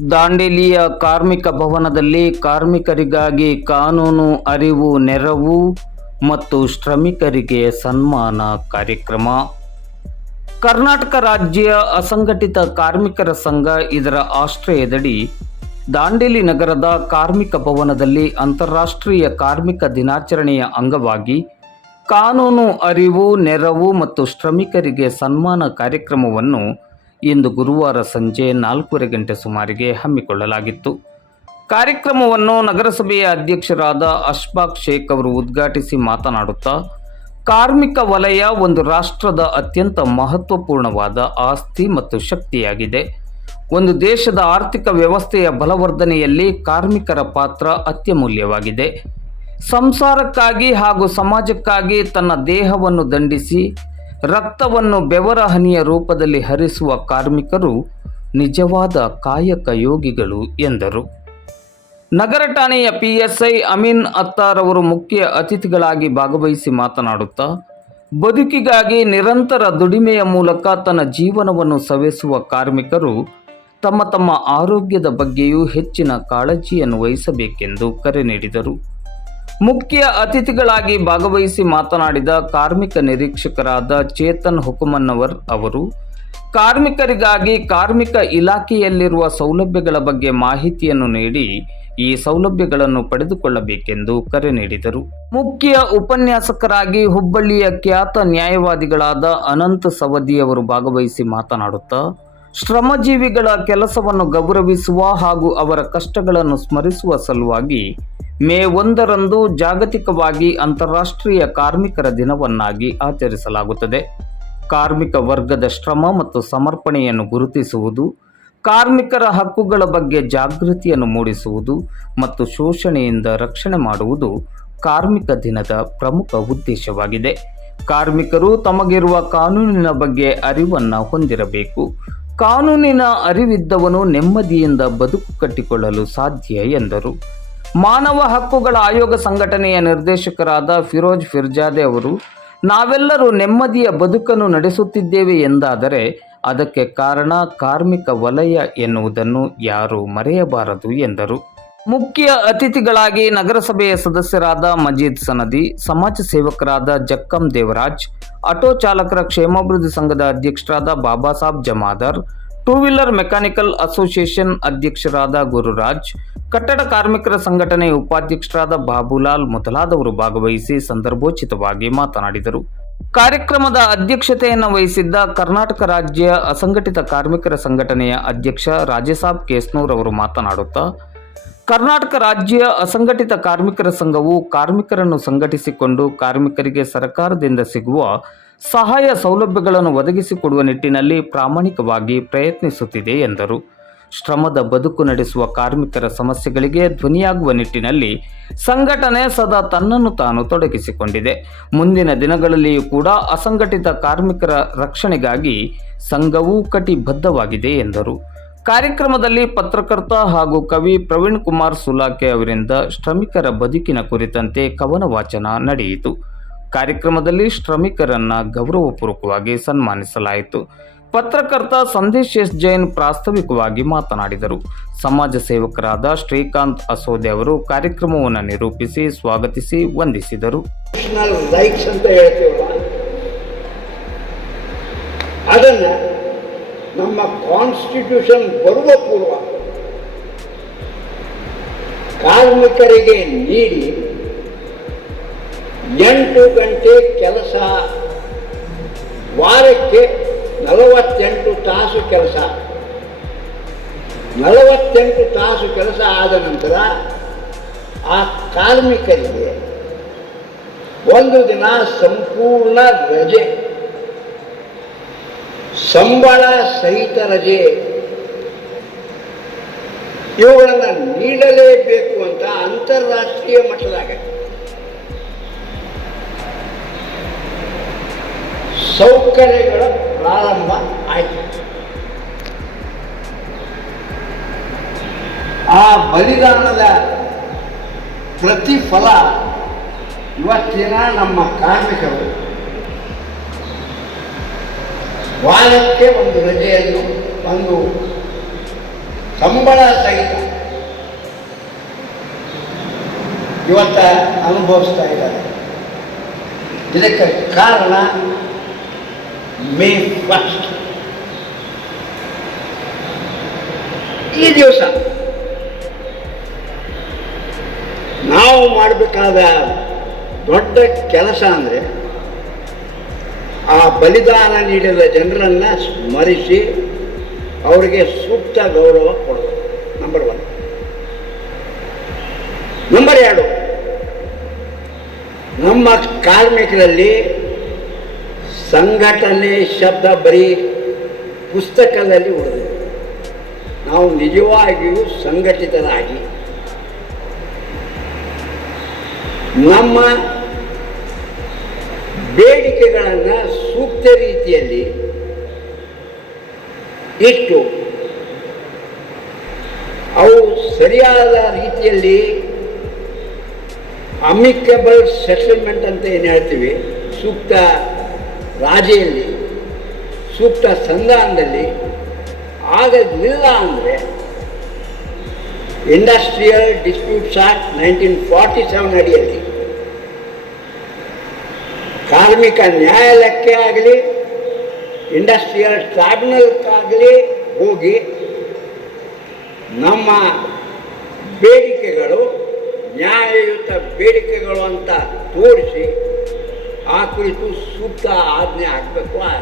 ದಾಂಡೇಲಿಯ ಕಾರ್ಮಿಕ ಭವನದಲ್ಲಿ ಕಾರ್ಮಿಕರಿಗಾಗಿ ಕಾನೂನು ಅರಿವು, ನೆರವು ಮತ್ತು ಶ್ರಮಿಕರಿಗೆ ಸನ್ಮಾನ ಕಾರ್ಯಕ್ರಮ. ಕರ್ನಾಟಕ ರಾಜ್ಯ ಅಸಂಘಟಿತ ಕಾರ್ಮಿಕರ ಸಂಘ ಇದರ ಆಶ್ರಯದಡಿ ದಾಂಡೇಲಿ ನಗರದ ಕಾರ್ಮಿಕ ಭವನದಲ್ಲಿ ಅಂತಾರಾಷ್ಟ್ರೀಯ ಕಾರ್ಮಿಕ ದಿನಾಚರಣೆಯ ಅಂಗವಾಗಿ ಕಾನೂನು ಅರಿವು, ನೆರವು ಮತ್ತು ಶ್ರಮಿಕರಿಗೆ ಸನ್ಮಾನ ಕಾರ್ಯಕ್ರಮವನ್ನು ಇಂದು ಗುರುವಾರ ಸಂಜೆ ನಾಲ್ಕೂವರೆ ಗಂಟೆ ಸುಮಾರಿಗೆ ಹಮ್ಮಿಕೊಳ್ಳಲಾಗಿತ್ತು. ಕಾರ್ಯಕ್ರಮವನ್ನು ನಗರಸಭೆಯ ಅಧ್ಯಕ್ಷರಾದ ಅಶ್ಬಾಕ್ ಶೇಖ್ ಅವರು ಉದ್ಘಾಟಿಸಿ ಮಾತನಾಡುತ್ತಾ, ಕಾರ್ಮಿಕ ವಲಯ ಒಂದು ರಾಷ್ಟ್ರದ ಅತ್ಯಂತ ಮಹತ್ವಪೂರ್ಣವಾದ ಆಸ್ತಿ ಮತ್ತು ಶಕ್ತಿಯಾಗಿದೆ. ಒಂದು ದೇಶದ ಆರ್ಥಿಕ ವ್ಯವಸ್ಥೆಯ ಬಲವರ್ಧನೆಯಲ್ಲಿ ಕಾರ್ಮಿಕರ ಪಾತ್ರ ಅತ್ಯಮೂಲ್ಯವಾಗಿದೆ. ಸಂಸಾರಕ್ಕಾಗಿ ಹಾಗೂ ಸಮಾಜಕ್ಕಾಗಿ ತನ್ನ ದೇಹವನ್ನು ದಂಡಿಸಿ ರಕ್ತವನ್ನು ಬೆವರ ಹನಿಯ ರೂಪದಲ್ಲಿ ಹರಿಸುವ ಕಾರ್ಮಿಕರು ನಿಜವಾದ ಕಾಯಕ ಯೋಗಿಗಳು ಎಂದರು. ನಗರ ಠಾಣೆಯ ಪಿಎಸ್ಐ ಅಮೀನ್ ಅತ್ತಾರ್ ಅವರು ಮುಖ್ಯ ಅತಿಥಿಗಳಾಗಿ ಭಾಗವಹಿಸಿ ಮಾತನಾಡುತ್ತಾ, ಬದುಕಿಗಾಗಿ ನಿರಂತರ ದುಡಿಮೆಯ ಮೂಲಕ ತನ್ನ ಜೀವನವನ್ನು ಸವೆಸುವ ಕಾರ್ಮಿಕರು ತಮ್ಮ ತಮ್ಮ ಆರೋಗ್ಯದ ಬಗ್ಗೆಯೂ ಹೆಚ್ಚಿನ ಕಾಳಜಿಯನ್ನು ವಹಿಸಬೇಕೆಂದು ಕರೆ ನೀಡಿದರು. ಮುಖ್ಯ ಅತಿಥಿಗಳಾಗಿ ಭಾಗವಹಿಸಿ ಮಾತನಾಡಿದ ಕಾರ್ಮಿಕ ನಿರೀಕ್ಷಕರಾದ ಚೇತನ್ ಹುಕುಮನ್ನವರ್ ಅವರು, ಕಾರ್ಮಿಕರಿಗಾಗಿ ಕಾರ್ಮಿಕ ಇಲಾಖೆಯಲ್ಲಿರುವ ಸೌಲಭ್ಯಗಳ ಬಗ್ಗೆ ಮಾಹಿತಿಯನ್ನು ನೀಡಿ ಈ ಸೌಲಭ್ಯಗಳನ್ನು ಪಡೆದುಕೊಳ್ಳಬೇಕೆಂದು ಕರೆ ನೀಡಿದರು. ಮುಖ್ಯ ಉಪನ್ಯಾಸಕರಾಗಿ ಹುಬ್ಬಳ್ಳಿಯ ಖ್ಯಾತ ನ್ಯಾಯವಾದಿಗಳಾದ ಅನಂತ ಸವದಿ ಅವರು ಭಾಗವಹಿಸಿ ಮಾತನಾಡುತ್ತಾ, ಶ್ರಮಜೀವಿಗಳ ಕೆಲಸವನ್ನು ಗೌರವಿಸುವ ಹಾಗೂ ಅವರ ಕಷ್ಟಗಳನ್ನು ಸ್ಮರಿಸುವ ಸಲುವಾಗಿ ಮೇ ಒಂದರಂದು ಜಾಗತಿಕವಾಗಿ ಅಂತಾರಾಷ್ಟ್ರೀಯ ಕಾರ್ಮಿಕರ ದಿನವನ್ನಾಗಿ ಆಚರಿಸಲಾಗುತ್ತದೆ. ಕಾರ್ಮಿಕ ವರ್ಗದ ಶ್ರಮ ಮತ್ತು ಸಮರ್ಪಣೆಯನ್ನು ಗುರುತಿಸುವುದು, ಕಾರ್ಮಿಕರ ಹಕ್ಕುಗಳ ಬಗ್ಗೆ ಜಾಗೃತಿಯನ್ನು ಮೂಡಿಸುವುದು ಮತ್ತು ಶೋಷಣೆಯಿಂದ ರಕ್ಷಣೆ ಮಾಡುವುದು ಕಾರ್ಮಿಕ ದಿನದ ಪ್ರಮುಖ ಉದ್ದೇಶವಾಗಿದೆ. ಕಾರ್ಮಿಕರು ತಮಗಿರುವ ಕಾನೂನಿನ ಬಗ್ಗೆ ಅರಿವನ್ನು ಹೊಂದಿರಬೇಕು. ಕಾನೂನಿನ ಅರಿವಿದ್ದವನು ನೆಮ್ಮದಿಯಿಂದ ಬದುಕು ಕಟ್ಟಿಕೊಳ್ಳಲು ಸಾಧ್ಯ ಎಂದರು. ಮಾನವ ಹಕ್ಕುಗಳ ಆಯೋಗ ಸಂಘಟನೆಯ ನಿರ್ದೇಶಕರಾದ ಫಿರೋಜ್ ಫಿರ್ಜಾದೆ ಅವರು, ನಾವೆಲ್ಲರೂ ನೆಮ್ಮದಿಯ ಬದುಕನ್ನು ನಡೆಸುತ್ತಿದ್ದೇವೆ ಎಂದಾದರೆ ಅದಕ್ಕೆ ಕಾರಣ ಕಾರ್ಮಿಕ ವಲಯ ಎನ್ನುವುದನ್ನು ಯಾರೂ ಮರೆಯಬಾರದು ಎಂದರು. ಮುಖ್ಯ ಅತಿಥಿಗಳಾಗಿ ನಗರಸಭೆಯ ಸದಸ್ಯರಾದ ಮಜೀದ್ ಸನದಿ, ಸಮಾಜ ಸೇವಕರಾದ ಜಕ್ಕಂ ದೇವರಾಜ್, ಆಟೋ ಚಾಲಕರ ಕ್ಷೇಮಾಭಿವೃದ್ಧಿ ಸಂಘದ ಅಧ್ಯಕ್ಷರಾದ Baba Sab Jamadar two wheeler mechanical association ಅಧ್ಯಕ್ಷರಾದ ಗುರುರಾಜ್, ಕಟ್ಟಡ ಕಾರ್ಮಿಕರ ಸಂಘಟನೆ ಉಪಾಧ್ಯಕ್ಷರಾದ ಬಾಬುಲಾಲ್ ಮೊದಲಾದವರು ಭಾಗವಹಿಸಿ ಸಂದರ್ಭೋಚಿತವಾಗಿ ಮಾತನಾಡಿದರು. ಕಾರ್ಯಕ್ರಮದ ಅಧ್ಯಕ್ಷತೆಯನ್ನು ವಹಿಸಿದ್ದ ಕರ್ನಾಟಕ ರಾಜ್ಯ ಅಸಂಘಟಿತ ಕಾರ್ಮಿಕರ ಸಂಘಟನೆಯ ಅಧ್ಯಕ್ಷ ರಾಜಸಾಬ್ ಕೇಸ್ನೂರ್ ಅವರು ಮಾತನಾಡುತ್ತಾ, ಕರ್ನಾಟಕ ರಾಜ್ಯ ಅಸಂಘಟಿತ ಕಾರ್ಮಿಕರ ಸಂಘವು ಕಾರ್ಮಿಕರನ್ನು ಸಂಘಟಿಸಿಕೊಂಡು ಕಾರ್ಮಿಕರಿಗೆ ಸರ್ಕಾರದಿಂದ ಸಿಗುವ ಸಹಾಯ ಸೌಲಭ್ಯಗಳನ್ನು ಒದಗಿಸಿಕೊಡುವ ನಿಟ್ಟಿನಲ್ಲಿ ಪ್ರಾಮಾಣಿಕವಾಗಿ ಪ್ರಯತ್ನಿಸುತ್ತಿದೆ ಎಂದರು. ಶ್ರಮದ ಬದುಕು ನಡೆಸುವ ಕಾರ್ಮಿಕರ ಸಮಸ್ಯೆಗಳಿಗೆ ಧ್ವನಿಯಾಗುವ ನಿಟ್ಟಿನಲ್ಲಿ ಸಂಘಟನೆ ಸದಾ ತನ್ನನ್ನು ತಾನು ತೊಡಗಿಸಿಕೊಂಡಿದೆ. ಮುಂದಿನ ದಿನಗಳಲ್ಲಿಯೂ ಕೂಡ ಅಸಂಘಟಿತ ಕಾರ್ಮಿಕರ ರಕ್ಷಣೆಗಾಗಿ ಸಂಘವು ಕಟಿಬದ್ಧವಾಗಿದೆ ಎಂದರು. ಕಾರ್ಯಕ್ರಮದಲ್ಲಿ ಪತ್ರಕರ್ತ ಹಾಗೂ ಕವಿ ಪ್ರವೀಣ್ ಕುಮಾರ್ ಸುಲಾಕೆ ಅವರಿಂದ ಶ್ರಮಿಕರ ಬದುಕಿನ ಕುರಿತಂತೆ ಕವನ ವಾಚನ ನಡೆಯಿತು. ಕಾರ್ಯಕ್ರಮದಲ್ಲಿ ಶ್ರಮಿಕರನ್ನ ಗೌರವಪೂರ್ವಕವಾಗಿ ಸನ್ಮಾನಿಸಲಾಯಿತು. ಪತ್ರಕರ್ತ ಸಂದೇಶ್ ಎಸ್ ಜೈನ್ ಪ್ರಾಸ್ತಾವಿಕವಾಗಿ ಮಾತನಾಡಿದರು. ಸಮಾಜ ಸೇವಕರಾದ ಶ್ರೀಕಾಂತ್ ಅಸೋದೆ ಅವರು ಕಾರ್ಯಕ್ರಮವನ್ನು ನಿರೂಪಿಸಿ ಸ್ವಾಗತಿಸಿ ವಂದಿಸಿದರು. ಅದನ್ನ ನಮ್ಮ ಕಾನ್ಸ್ಟಿಟ್ಯೂಷನ್ ಬರುವ ಪೂರ್ವ ಕಾರ್ಮಿಕರಿಗೆ ನೀಡಿ ಎಂಟು ಗಂಟೆ ಕೆಲಸ, ವಾರಕ್ಕೆ ನಲವತ್ತೆಂಟು ತಾಸು ಕೆಲಸ. ನಲವತ್ತೆಂಟು ತಾಸು ಕೆಲಸ ಆದ ನಂತರ ಆ ಕಾರ್ಮಿಕರಿಗೆ ಒಂದು ದಿನ ಸಂಪೂರ್ಣ ರಜೆ. ಸಂಬಳ ಸಹಿತ ರಜೆ. ಇವುಗಳನ್ನು ನೀಡಲೇಬೇಕು ಅಂತ ಅಂತಾರಾಷ್ಟ್ರೀಯ ಮಟ್ಟದಾಗ. ಸೌಕರ್ಯಗಳ ಪ್ರಾರಂಭ ಆಯಿತು. ಆ ಬಲಿದಾನದ ಪ್ರತಿಫಲ ಇವತ್ತಿನ ನಮ್ಮ ಕಾರ್ಮಿಕರು ವಾರಕ್ಕೆ ಒಂದು ರಜೆಯನ್ನು ಒಂದು ಸಂಬಳ ಸಹಿತ ಇವತ್ತ ಅನುಭವಿಸ್ತಾ ಇದ್ದಾರೆ. ಇದಕ್ಕೆ ಕಾರಣ ಮೇ ಫಸ್ಟ್ ಈ ದಿವಸ ನಾವು ಮಾಡಬೇಕಾದ ದೊಡ್ಡ ಕೆಲಸ ಅಂದರೆ ಆ ಬಲಿದಾನ ನೀಡಿದ ಜನರನ್ನು ಸ್ಮರಿಸಿ ಅವರಿಗೆ ಸೂಕ್ತ ಗೌರವ ಕೊಡೋದು. ನಂಬರ್ ಒನ್ ನಂಬರ್ ಎರಡು. ನಮ್ಮ ಕಾರ್ಮಿಕರಲ್ಲಿ ಸಂಘಟನೆ ಶಬ್ದ ಬರೀ ಪುಸ್ತಕದಲ್ಲಿ ಉಳಿದಿದೆ. ನಾವು ನಿಜವಾಗಿಯೂ ಸಂಘಟಿತರಾಗಿ ನಮ್ಮ ಬೇಡಿಕೆಗಳನ್ನು ಸೂಕ್ತ ರೀತಿಯಲ್ಲಿ ಇಟ್ಟು ಅವು ಸರಿಯಾದ ರೀತಿಯಲ್ಲಿ ಅಮಿಕಬಲ್ ಸೆಟಲ್ಮೆಂಟ್ ಅಂತ ಏನು ಹೇಳ್ತೀವಿ? ಸೂಕ್ತ ರಾಜಿಯಲ್ಲಿ ಸೂಕ್ತ ಸಂಧಾನದಲ್ಲಿ ಆಗಲಿಲ್ಲ ಅಂದರೆ industrial disputes act nineteen forty seven ಅಡಿಯಲ್ಲಿ ಕಾರ್ಮಿಕ ನ್ಯಾಯಾಲಯಕ್ಕೆ ಆಗಲಿ ಇಂಡಸ್ಟ್ರಿಯಲ್ ಟ್ರೈಬ್ಯುನಲ್ಗಾಗಲಿ ಹೋಗಿ ನಮ್ಮ ಬೇಡಿಕೆಗಳು ನ್ಯಾಯಯುತ ಬೇಡಿಕೆಗಳು ಅಂತ ತೋರಿಸಿ ಆ ಕುರಿತು ಸೂಕ್ತ ಆಜ್ಞೆ ಆಗಬೇಕು ಆ